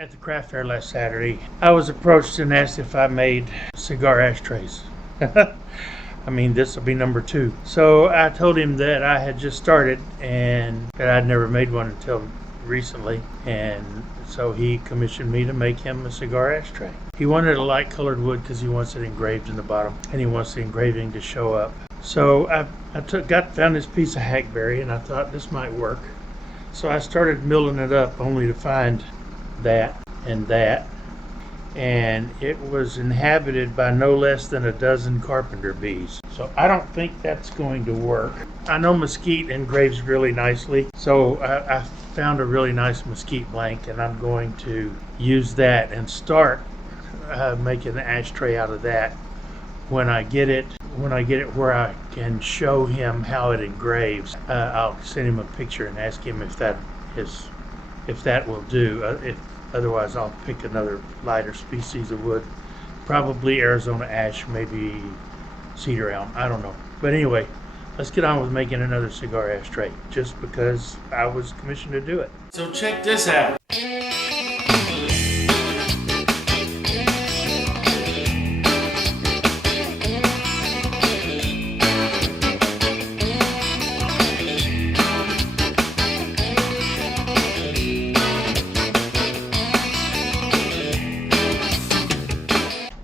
At the craft fair last Saturday, I was approached and asked if I made cigar ashtrays. I mean, this will be number 2. So I told him that I had just started and that I'd never made one until recently. And so he commissioned me to make him a cigar ashtray. He wanted a light colored wood because he wants it engraved in the bottom and he wants the engraving to show up. So I found this piece of hackberry and I thought this might work. So I started milling it up only to find that and that, and it was inhabited by no less than a dozen carpenter bees. So I don't think that's going to work. I know mesquite engraves really nicely, so I found a really nice mesquite blank and I'm going to use that and start making an ashtray out of that when I get it where I can show him how it engraves. I'll send him a picture and ask him if that will do. Otherwise, I'll pick another lighter species of wood, probably Arizona ash, maybe cedar elm. I don't know. But anyway, let's get on with making another cigar ashtray, just because I was commissioned to do it. So check this out.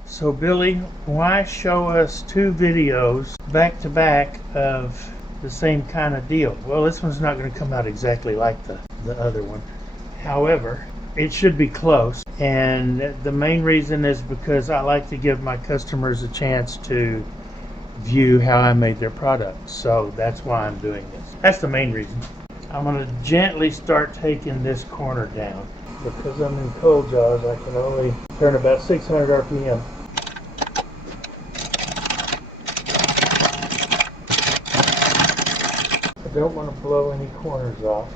So Billy, why show us 2 videos back to back of the same kind of deal? Well, this one's not going to come out exactly like the other one. However, it should be close. And the main reason is because I like to give my customers a chance to view how I made their product. So that's why I'm doing this. That's the main reason. I'm going to gently start taking this corner down. Because I'm in cold jaws, I can only turn about 600 RPM. I don't want to blow any corners off.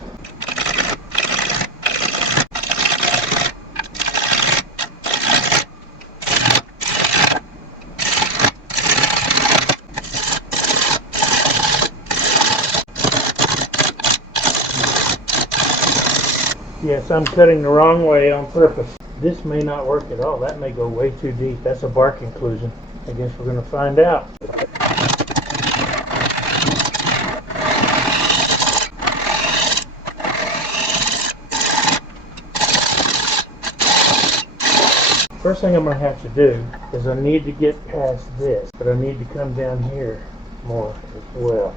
Yes, I'm cutting the wrong way on purpose. This may not work at all. That may go way too deep. That's a bark inclusion. I guess we're going to find out. First thing I'm going to have to do is I need to get past this, but I need to come down here more as well.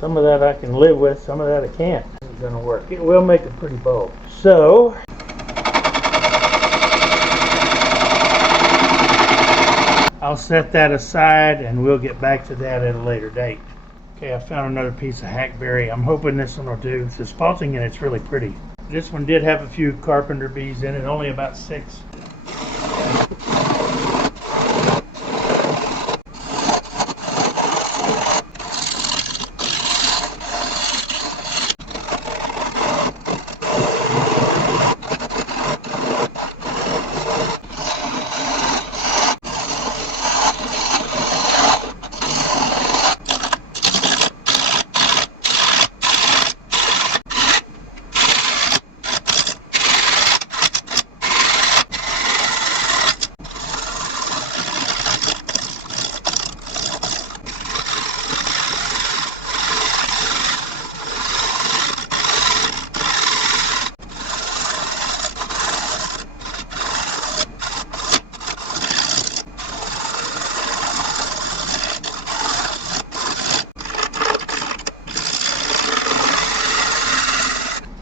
Some of that I can live with, some of that I can't. This is going to work. It will make a pretty bowl. So, I'll set that aside and we'll get back to that at a later date. Okay, I found another piece of hackberry. I'm hoping this one will do. The spalting in it's really pretty. This one did have a few carpenter bees in it, only about 6.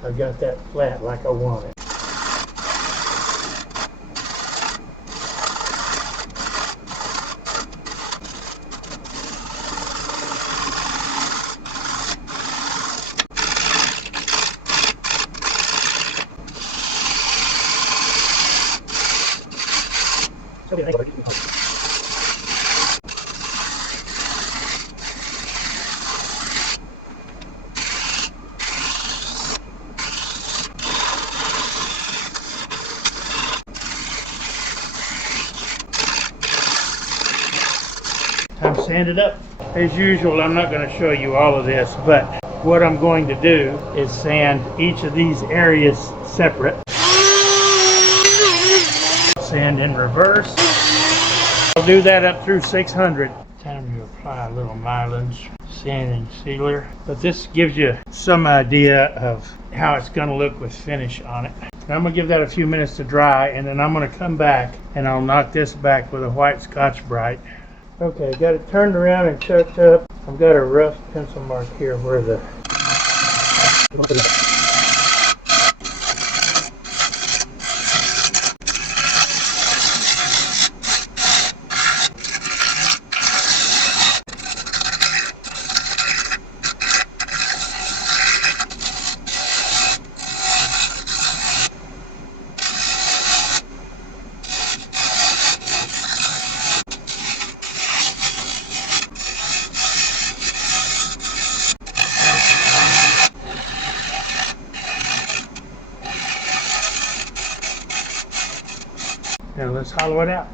I got that flat like I want it. and sand it up. As usual, I'm not going to show you all of this, but what I'm going to do is sand each of these areas separate. Sand in reverse. I'll do that up through 600. Time to apply a little Mylan's sanding sealer, but this gives you some idea of how it's going to look with finish on it. Now I'm going to give that a few minutes to dry, and then I'm going to come back and I'll knock this back with a white Scotch-Brite. Okay, got it turned around and chucked up. I've got a rough pencil mark here where the now let's hollow it out.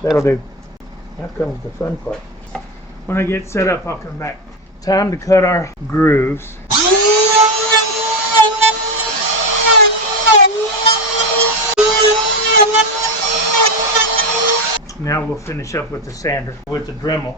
That'll do. Now comes the fun part. When I get set up, I'll come back. Time to cut our grooves. Now we'll finish up with the sander, with the Dremel.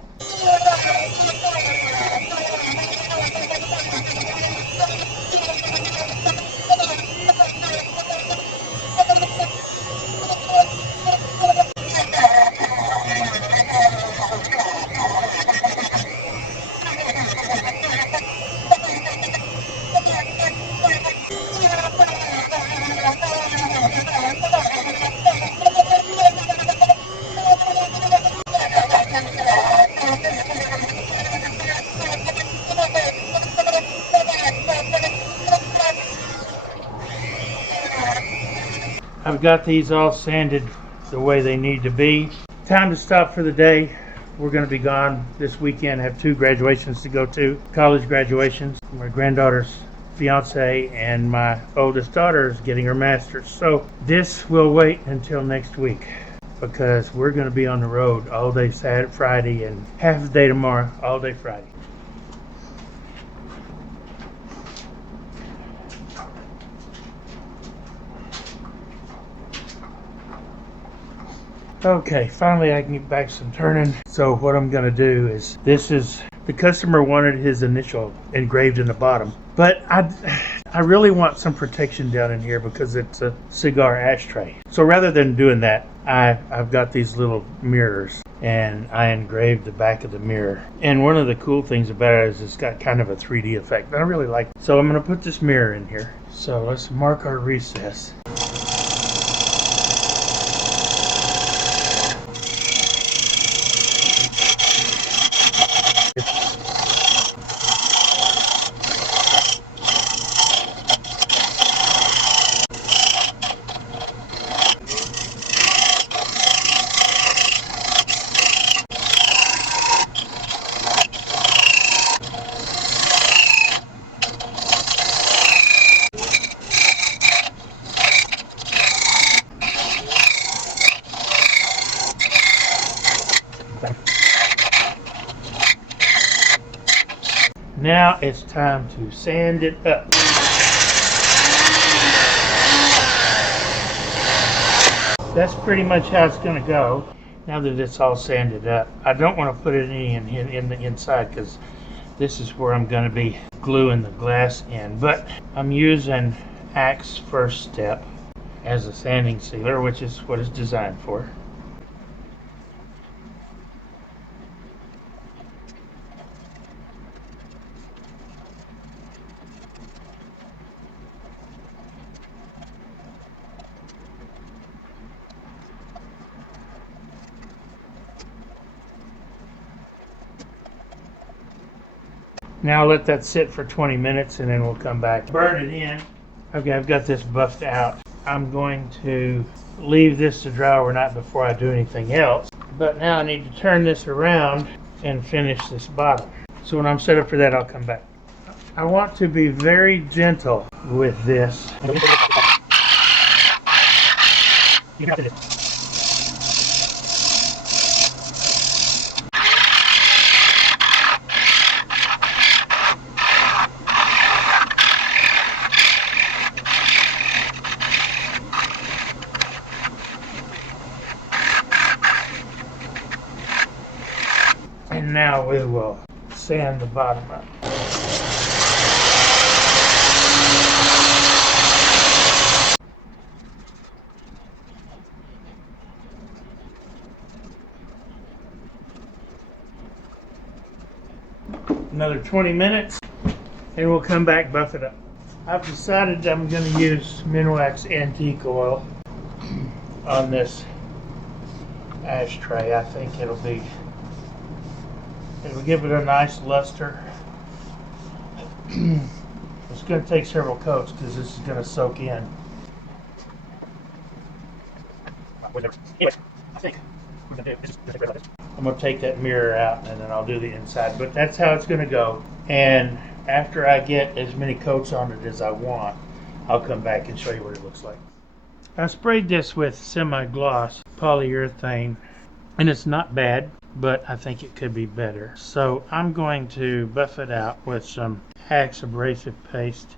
I've got these all sanded the way they need to be. Time to stop for the day. We're going to be gone this weekend. I have 2 graduations to go to. College graduations. My granddaughter's fiance and my oldest daughter is getting her master's. So this will wait until next week because we're going to be on the road all day Saturday, Friday, and half the day tomorrow, all day Friday. Okay, finally I can get back some turning. So what I'm going to do is, this is, the customer wanted his initial engraved in the bottom, but I really want some protection down in here because it's a cigar ashtray. So rather than doing that, I've got these little mirrors and I engraved the back of the mirror. And one of the cool things about it is it's got kind of a 3D effect. I really like it. So I'm going to put this mirror in here. So let's mark our recess. Now it's time to sand it up. That's pretty much how it's going to go. Now that it's all sanded up, I don't want to put it in the inside because this is where I'm going to be gluing the glass in. But I'm using Axe First Step as a sanding sealer, which is what it's designed for. Now let that sit for 20 minutes and then we'll come back. Burn it in. Okay, I've got this buffed out. I'm going to leave this to dry overnight before I do anything else. But now I need to turn this around and finish this bottom. So when I'm set up for that, I'll come back. I want to be very gentle with this. And now we will sand the bottom up. Another 20 minutes and we'll come back, buff it up. I've decided I'm going to use Minwax antique oil on this ashtray. I think it'll give it a nice luster. It's going to take several coats because this is going to soak in. Anyway, I think we're going to do this. I'm going to take that mirror out and then I'll do the inside. But that's how it's going to go. And after I get as many coats on it as I want, I'll come back and show you what it looks like. I sprayed this with semi-gloss polyurethane and it's not bad, but I think it could be better. So I'm going to buff it out with some Axe abrasive paste.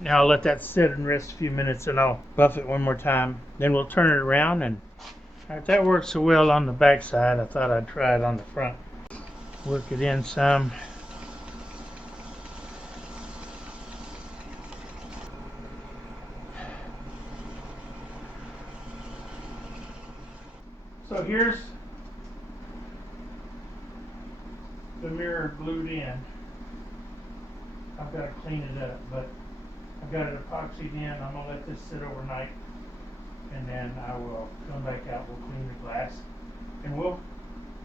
Now I'll let that sit and rest a few minutes and I'll buff it one more time. Then we'll turn it around, and if that works so well on the back side, I thought I'd try it on the front. Work it in some. So here's the mirror glued in. I've got to clean it up, but I've got it epoxied in. I'm going to let this sit overnight, and then I will come back out, we'll clean the glass, and we'll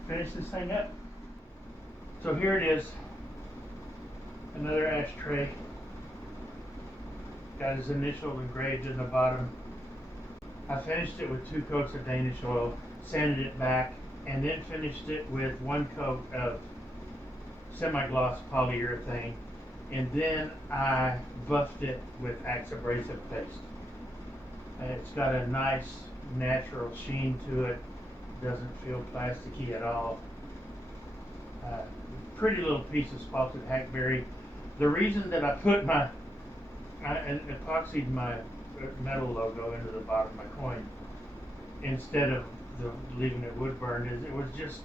finish this thing up. So here it is, another ashtray. Got his initial engraved in the bottom. I finished it with 2 coats of Danish oil, sanded it back, and then finished it with 1 coat of semi-gloss polyurethane. And then I buffed it with Axe abrasive paste. It's got a nice natural sheen to it. Doesn't feel plasticky at all. Pretty little piece of spalted Hackberry. The reason that I put I epoxied my metal logo into the bottom of my coin instead of leaving it wood burned is it was just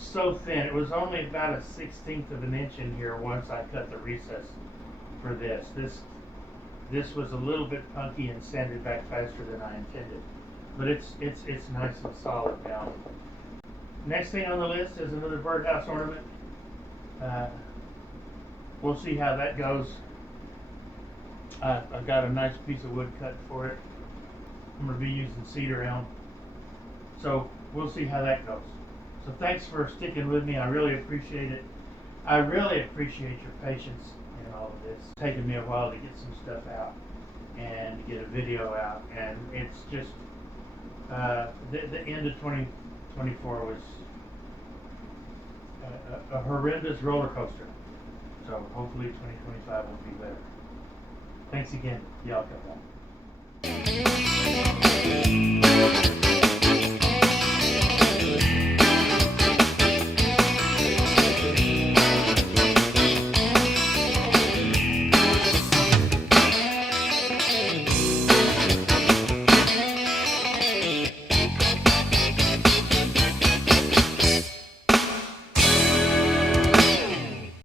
so thin. It was only about a 1/16 of an inch in here once I cut the recess for this. This was a little bit punky and sanded back faster than I intended, but it's nice and solid now. Next thing on the list is another birdhouse ornament. We'll see how that goes. I've got a nice piece of wood cut for it. I'm going to be using cedar elm, so we'll see how that goes. So thanks for sticking with me. I really appreciate it. I really appreciate your patience. all of this. It's taken me a while to get some stuff out and to get a video out, and it's just the end of 2024 was a horrendous roller coaster. So hopefully 2025 will be better. Thanks again. Y'all come back.